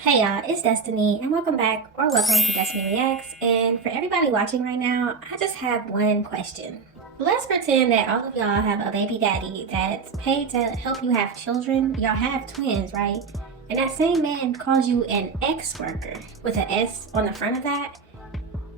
Hey y'all, it's Destiny and welcome back or welcome to DestinyReacts. And for everybody watching right now, I just have one question. Let's pretend that all of y'all have a baby daddy that's paid to help you have children. Y'all have twins, right? And that same man calls you an ex-worker with an S on the front of that.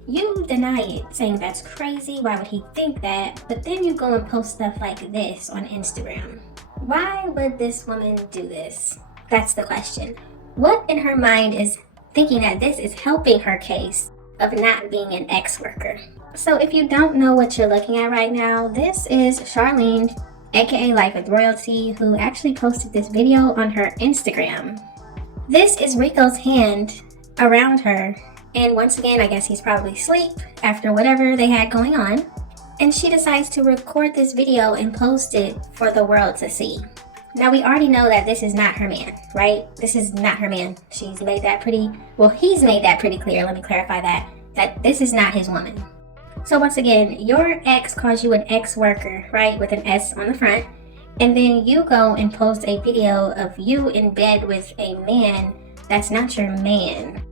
You deny it, saying that's crazy, why would he think that? But then you go and post stuff like this on Instagram. Why would this woman do this? That's the question. What in her mind is thinking that this is helping her case of not being an ex-worker? So if you don't know what you're looking at right now, this is Charlene, aka Life with Royalty, who actually posted this video on her Instagram. This is Rico's hand around her, and once again, I guess he's probably asleep after whatever they had going on, and she decides to record this video and post it for the world to see. Now, we already know that this is not her man, right? This is not her man. She's made that he's made that pretty clear. Let me clarify that this is not his woman. So once again, your ex calls you an ex-worker, right? With an S on the front. And then you go and post a video of you in bed with a man that's not your man.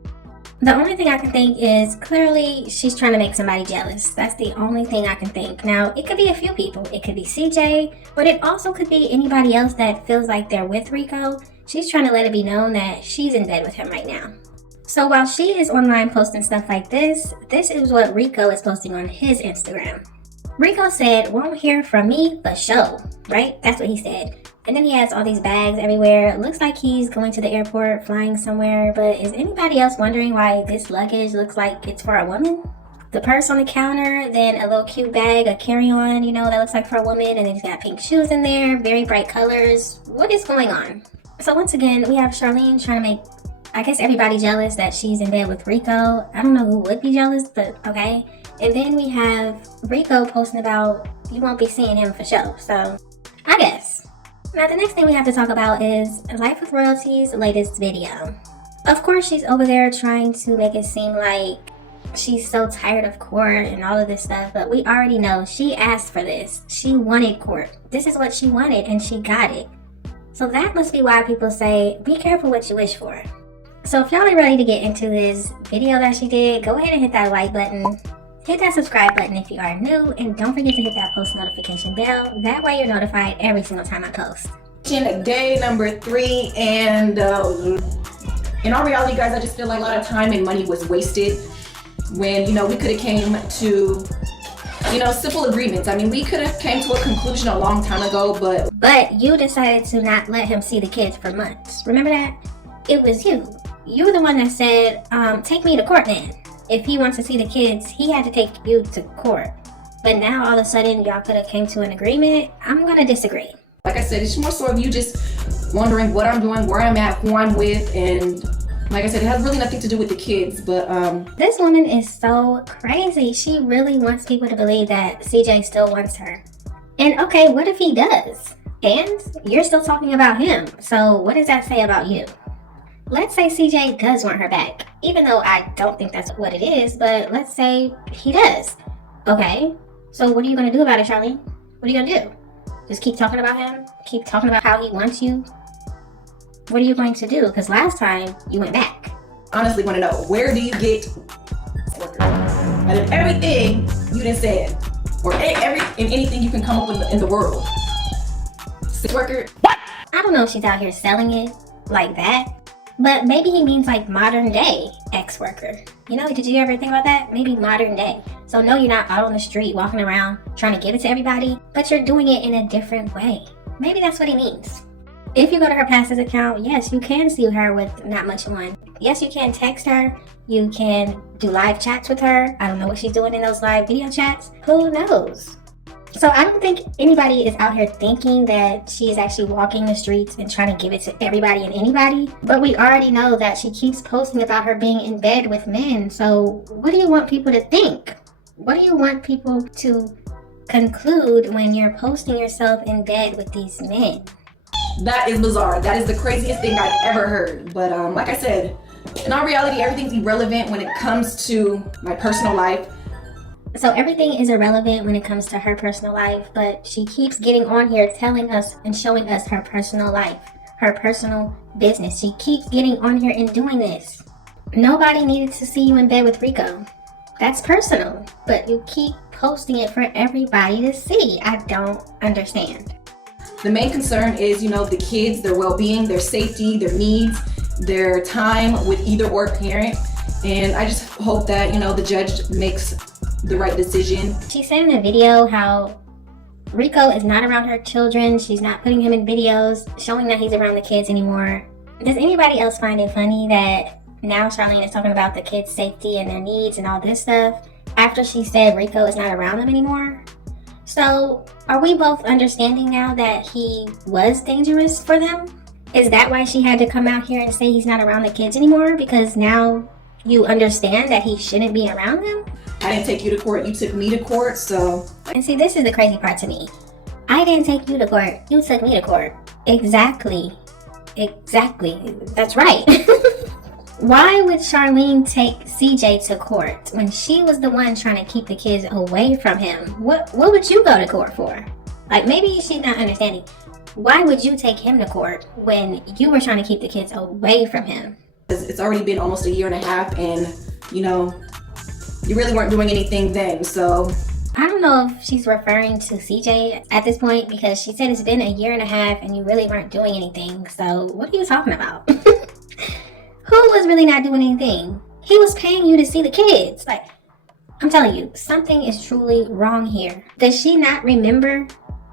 The only thing I can think is clearly she's trying to make somebody jealous. That's the only thing I can think. Now, it could be a few people. It could be CJ, but it also could be anybody else that feels like they're with Rico. She's trying to let it be known that she's in bed with him right now. So while she is online posting stuff like this is what Rico is posting on his Instagram. Rico said, "Won't hear from me for show," right? That's what he said. And then he has all these bags everywhere. It looks like he's going to the airport, flying somewhere. But is anybody else wondering why this luggage looks like it's for a woman? The purse on the counter, then a little cute bag, a carry-on, that looks like for a woman. And then he's got pink shoes in there, very bright colors. What is going on? So once again, we have Charlene trying to make, I guess, everybody jealous that she's in bed with Rico. I don't know who would be jealous, but okay. And then we have Rico posting about you won't be seeing him for show. So I guess. Now, the next thing we have to talk about is Life with Royalty's latest video. Of course, she's over there trying to make it seem like she's so tired of court and all of this stuff, but we already know she asked for this. She wanted court. This is what she wanted, and she got it. So that must be why people say, be careful what you wish for. So if y'all are ready to get into this video that she did, go ahead and hit that like button. Hit that subscribe button if you are new, and don't forget to hit that post notification bell. That way you're notified every single time I post. Day number 3, and in all reality, guys, I just feel like a lot of time and money was wasted when, we could have came to, simple agreements. I mean, we could have came to a conclusion a long time ago, But you decided to not let him see the kids for months. Remember that? It was you. You were the one that said, take me to court then. If he wants to see the kids, he had to take you to court. But now all of a sudden y'all could have came to an agreement. I'm gonna disagree. Like I said, it's more so of you just wondering what I'm doing, where I'm at, who I'm with, and like I said, it has really nothing to do with the kids, but this woman is so crazy. She really wants people to believe that CJ still wants her. And okay, what if he does? And you're still talking about him. So what does that say about you? Let's say CJ does want her back, even though I don't think that's what it is, but let's say he does. Okay, so what are you going to do about it, Charlene? What are you going to do? Just keep talking about him? Keep talking about how he wants you? What are you going to do? Because last time you went back. Honestly want to know, where do you get worker? Out of everything you done said, or anything you can come up with in the world. Sex worker? What? I don't know if she's out here selling it like that. But maybe he means like modern day ex-worker. Did you ever think about that? Maybe modern day. So no, you're not out on the street walking around trying to give it to everybody, but you're doing it in a different way. Maybe that's what he means. If you go to her pastor's account, yes, you can see her with not much on. Yes, you can text her. You can do live chats with her. I don't know what she's doing in those live video chats. Who knows? So I don't think anybody is out here thinking that she is actually walking the streets and trying to give it to everybody and anybody. But we already know that she keeps posting about her being in bed with men. So what do you want people to think? What do you want people to conclude when you're posting yourself in bed with these men? That is bizarre. That is the craziest thing I've ever heard. But like I said, in all reality, everything's irrelevant when it comes to my personal life. So everything is irrelevant when it comes to her personal life, but she keeps getting on here telling us and showing us her personal life, her personal business. She keeps getting on here and doing this. Nobody needed to see you in bed with Rico. That's personal, but you keep posting it for everybody to see. I don't understand. The main concern is, the kids, their well-being, their safety, their needs, their time with either or parent. And I just hope that, the judge makes the right decision. She said in a video how Rico is not around her children. She's not putting him in videos showing that he's around the kids anymore. Does anybody else find it funny that now Charlene is talking about the kids' safety and their needs and all this stuff after she said Rico is not around them anymore? So are we both understanding now that he was dangerous for them? Is that why she had to come out here and say he's not around the kids anymore? Because now you understand that he shouldn't be around them? I didn't take you to court, you took me to court, so. And see, this is the crazy part to me. I didn't take you to court, you took me to court. Exactly. That's right. Why would Charlene take CJ to court when she was the one trying to keep the kids away from him? What would you go to court for? Like, maybe she's not understanding. Why would you take him to court when you were trying to keep the kids away from him? It's already been almost a year and a half, and you really weren't doing anything then, so. I don't know if she's referring to CJ at this point, because she said it's been a year and a half and you really weren't doing anything. So what are you talking about? Who was really not doing anything? He was paying you to see the kids. Like, I'm telling you, something is truly wrong here. Does she not remember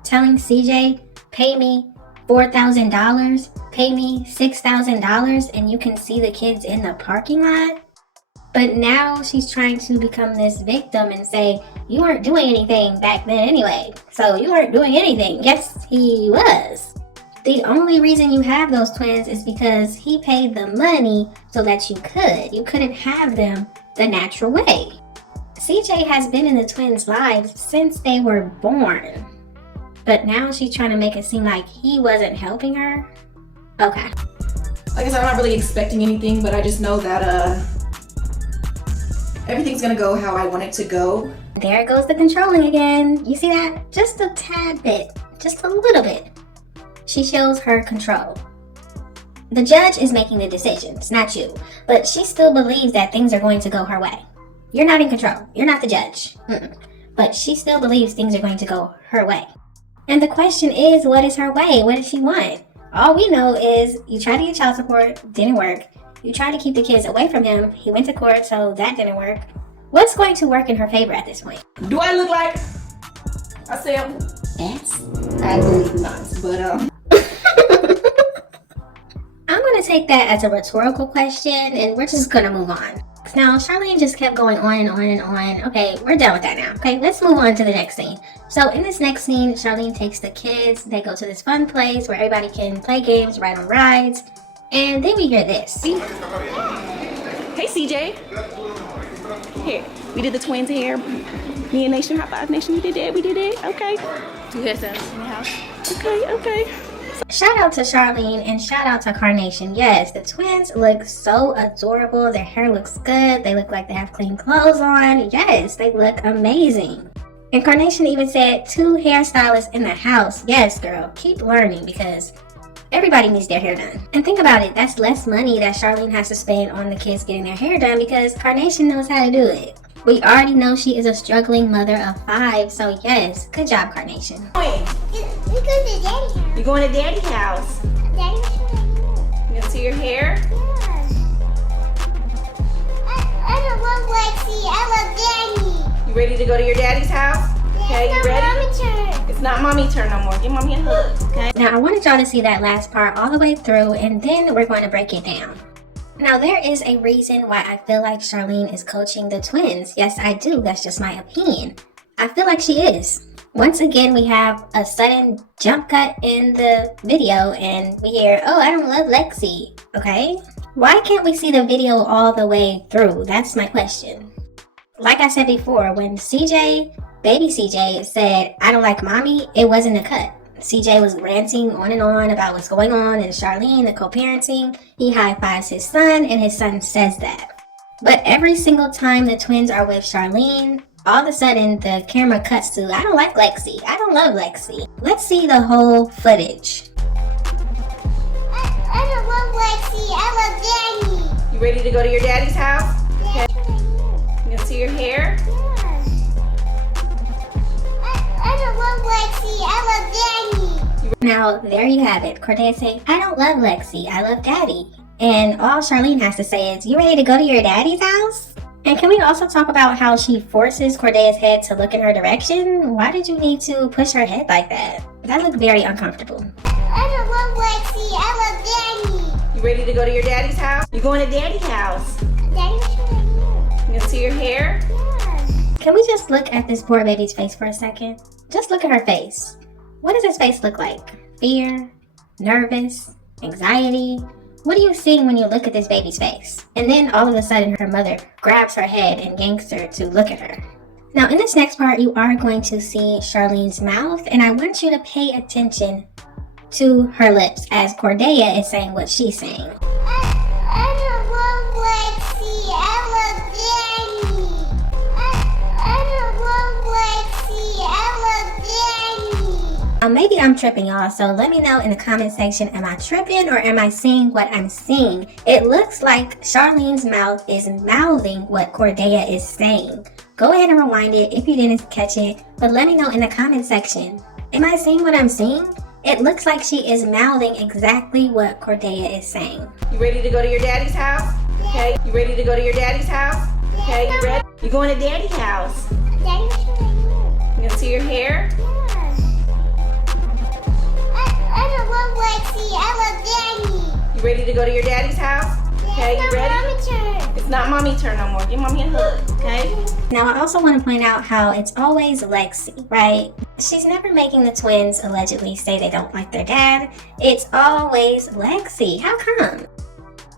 telling CJ, pay me $4,000, pay me $6,000, and you can see the kids in the parking lot? But now she's trying to become this victim and say, you weren't doing anything back then anyway. So you weren't doing anything. Yes, he was. The only reason you have those twins is because he paid the money so that you could. You couldn't have them the natural way. CJ has been in the twins' lives since they were born. But now she's trying to make it seem like he wasn't helping her. Okay. Like I said, I'm not really expecting anything, but I just know that everything's gonna go how I want it to go. There goes the controlling again. You see that? Just a tad bit. Just a little bit. She shows her control. The judge is making the decisions, not you. But she still believes that things are going to go her way. You're not in control. You're not the judge. But she still believes things are going to go her way. And the question is, what is her way? What does she want? All we know is you tried to get child support, didn't work. You tried to keep the kids away from him. He went to court, so that didn't work. What's going to work in her favor at this point? Do I look like I said yes? I believe not, but I'm going to take that as a rhetorical question, and we're just going to move on. Now, Charlene just kept going on and on and on. Okay, we're done with that now. Okay, let's move on to the next scene. So in this next scene, Charlene takes the kids. They go to this fun place where everybody can play games, ride on rides. And then we hear this. Hey, CJ. Here, we did the twins hair. Me and Nation, High Five Nation, we did it. Okay. Two hairstyles in the house. Okay. Shout out to Charlene and shout out to Carnation. Yes, the twins look so adorable. Their hair looks good. They look like they have clean clothes on. Yes, they look amazing. And Carnation even said 2 hairstylists in the house. Yes, girl, keep learning because everybody needs their hair done. And think about it, that's less money that Charlene has to spend on the kids getting their hair done because Carnation knows how to do it. We already know she is a struggling mother of 5, so yes, good job, Carnation. We go to Daddy's house. You're going to Daddy's house. Daddy, You gonna see your hair? yeah. I don't want Lexi. I love Daddy. You ready to go to your daddy's house? Okay, you It's ready? not Mommy's turn. It's not mommy turn no more. Give mommy a hug, okay? Now, I wanted y'all to see that last part all the way through, and then we're going to break it down. Now, there is a reason why I feel like Charlene is coaching the twins. Yes, I do. That's just my opinion. I feel like she is. Once again, we have a sudden jump cut in the video, and we hear, oh, I don't love Lexi. Okay? Why can't we see the video all the way through? That's my question. Like I said before, when baby CJ said, I don't like mommy, it wasn't a cut. CJ was ranting on and on about what's going on, and Charlene, the co-parenting, he high-fives his son, and his son says that. But every single time the twins are with Charlene, all of a sudden the camera cuts to, I don't like Lexi. I don't love Lexi. Let's see the whole footage. I don't love Lexi. I love Daddy. You ready to go to your daddy's house? Yeah. You gonna see your hair? I don't love Lexi. I love Daddy. Now, there you have it. Cordeya saying, I don't love Lexi. I love Daddy. And all Charlene has to say is, you ready to go to your daddy's house? And can we also talk about how she forces Cordeya's head to look in her direction? Why did you need to push her head like that? That looked very uncomfortable. I don't love Lexi. I love Daddy. You ready to go to your daddy's house? You going to daddy's house? Daddy, what's your name? You gonna see your hair? Yeah. Can we just look at this poor baby's face for a second? Just look at her face. What does his face look like? Fear? Nervous? Anxiety? What are you seeing when you look at this baby's face? And then all of a sudden her mother grabs her head and yanks her to look at her. Now in this next part you are going to see Charlene's mouth, and I want you to pay attention to her lips as Cordeya is saying what she's saying. I don't love Lexi. I love Daddy. I don't love Lexi. I love Daddy. Maybe I'm tripping, y'all, so let me know in the comment section, am I tripping or am I seeing what I'm seeing? It looks like Charlene's mouth is mouthing what Cordeya is saying. Go ahead and rewind it if you didn't catch it, but let me know in the comment section. Am I seeing what I'm seeing? It looks like she is mouthing exactly what Cordeya is saying. You ready to go to your daddy's house? Okay. You ready to go to your daddy's house? Okay. You ready? You going to daddy's house? Daddy, what's your name? You gonna see your hair? Yeah. I don't love Lexi. I love Daddy. You ready to go to your daddy's house? Okay. You ready? It's not Mommy's turn. It's not mommy turn no more. Give mommy a hug. Okay. Now I also want to point out how it's always Lexi, right? She's never making the twins allegedly say they don't like their dad. It's always Lexi. How come?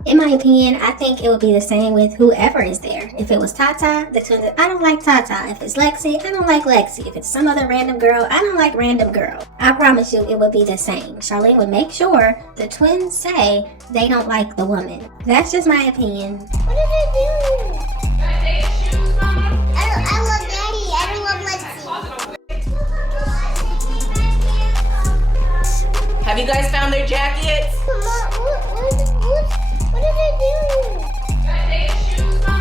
In my opinion, I think it would be the same with whoever is there. If it was Tata, the twins, I don't like Tata. If it's Lexi, I don't like Lexi. If it's some other random girl, I don't like random girl. I promise you it would be the same. Charlene would make sure the twins say they don't like the woman. That's just my opinion. What are they doing? I love Daddy. I don't love Lexi. Have you guys found their jackets? What are they doing?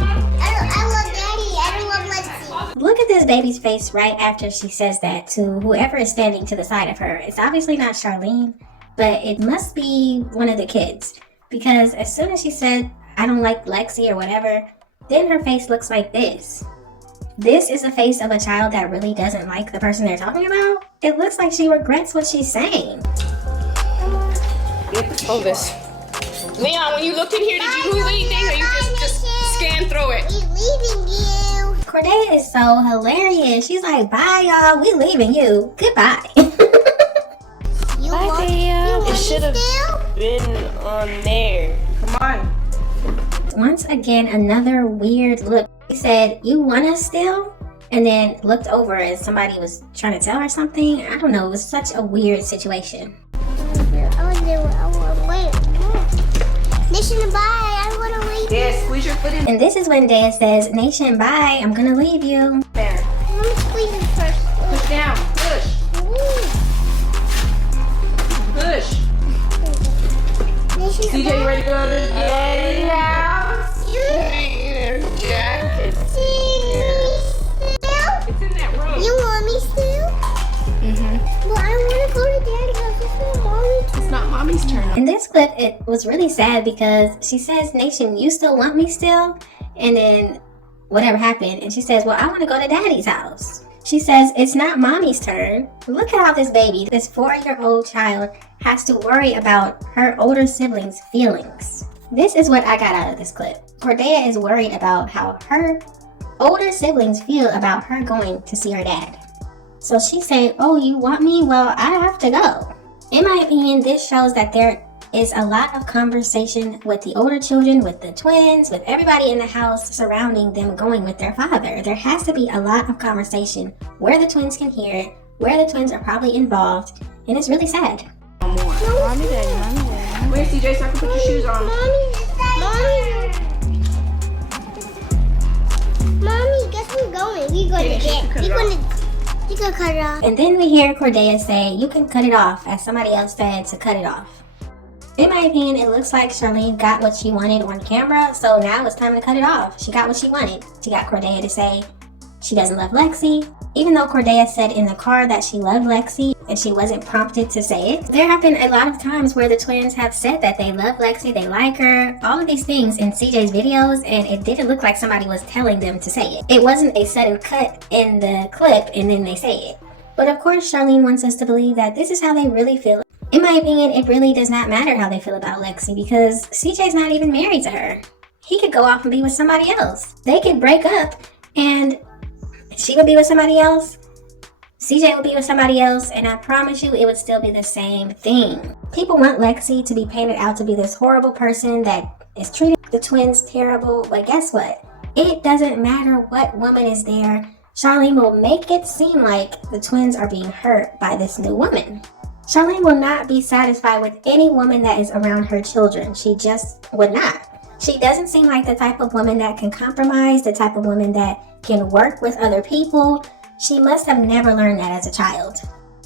I love Daddy. I don't love Lexi. Look at this baby's face right after she says that to whoever is standing to the side of her. It's obviously not Charlene, but it must be one of the kids. Because as soon as she said, I don't like Lexi or whatever, then her face looks like this. This is the face of a child that really doesn't like the person they're talking about. It looks like she regrets what she's saying. Oh, this. Leon, when you looked in here, did you move anything or you just scan through it? We're leaving you. Cordeya is so hilarious. She's like, bye y'all, we leaving you. Goodbye. You Bye, want Dayah. me It should have still? been on there. Come on. Once again, another weird look. He said, you want us still? And then looked over as somebody was trying to tell her something. I don't know, it was such a weird situation. I want to wait. Nation, bye. I want to leave Yeah, squeeze your foot in And this is when Dayah says, Nation, bye, I'm gonna leave you. there. Let me squeeze it first. Push down. Push. Push. Nation, CJ, you ready to go to the daddy's house? It's in that room. You want me still? Well, I want to go to Daddy's house. It's not Mommy's turn. It's not mommy's turn. In this clip, it was really sad because she says, Nation, you still want me still? And then whatever happened, and she says, well, I want to go to Daddy's house. She says, it's not Mommy's turn. Look at how this baby, this 4-year-old child, has to worry about her older siblings' feelings. This is what I got out of this clip. Cordeya is worried about how her older siblings feel about her going to see her dad. So she's saying, oh, you want me? Well, I have to go. In my opinion, this shows that there is a lot of conversation with the older children, with the twins, with everybody in the house surrounding them going with their father. There has to be a lot of conversation where the twins can hear it, where the twins are probably involved, and it's really sad. Mommy, daddy. Where's CJ so I can put your shoes on? Mommy, guess we're going. We You're gonna cut it off. And then we hear Cordeya say, "You can cut it off," as somebody else said to cut it off. In my opinion, it looks like Charlene got what she wanted on camera, so now it's time to cut it off. She got what she wanted. She got Cordeya to say she doesn't love Lexi, even though Cordeya said in the car that she loved Lexi and she wasn't prompted to say it. There have been a lot of times where the twins have said that they love Lexi, they like her, all of these things in CJ's videos, and it didn't look like somebody was telling them to say it. It wasn't a sudden cut in the clip and then they say it. But of course, Charlene wants us to believe that this is how they really feel. In my opinion, it really does not matter how they feel about Lexi because CJ's not even married to her. He could go off and be with somebody else. They could break up and she would be with somebody else, CJ would be with somebody else, and I promise you it would still be the same thing. People want Lexi to be painted out to be this horrible person that is treating the twins terrible, but guess what? It doesn't matter what woman is there. Charlene will make it seem like the twins are being hurt by this new woman. Charlene will not be satisfied with any woman that is around her children. She just would not. She doesn't seem like the type of woman that can compromise, the type of woman that can work with other people. She must have never learned that as a child.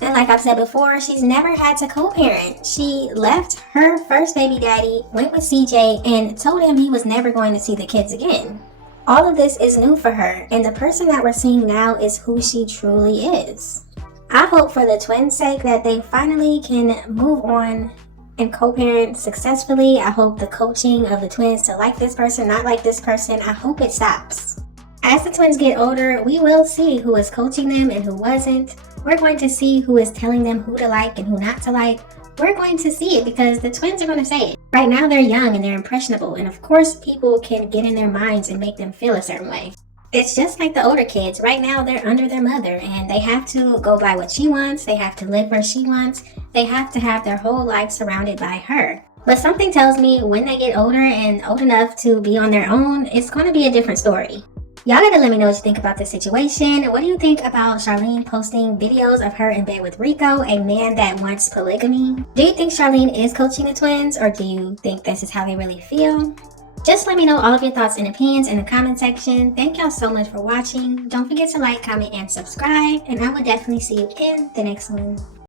And like I've said before, she's never had to co-parent. She left her first baby daddy, went with CJ, and told him he was never going to see the kids again. All of this is new for her, and the person that we're seeing now is who she truly is. I hope for the twins' sake that they finally can move on and co-parent successfully. I hope the coaching of the twins to like this person, not like this person, I hope it stops. As the twins get older, we will see who is coaching them and who wasn't. We're going to see who is telling them who to like and who not to like. We're going to see it because the twins are going to say it. Right now they're young and they're impressionable, and of course people can get in their minds and make them feel a certain way. It's just like the older kids. Right now they're under their mother and they have to go by what she wants. They have to live where she wants. They have to have their whole life surrounded by her. But something tells me when they get older and old enough to be on their own, it's going to be a different story. Y'all gotta let me know what you think about this situation. What do you think about Charlene posting videos of her in bed with Rico, a man that wants polygamy? Do you think Charlene is coaching the twins, or do you think this is how they really feel? Just let me know all of your thoughts and opinions in the comment section. Thank y'all so much for watching. Don't forget to like, comment, and subscribe, and I will definitely see you in the next one.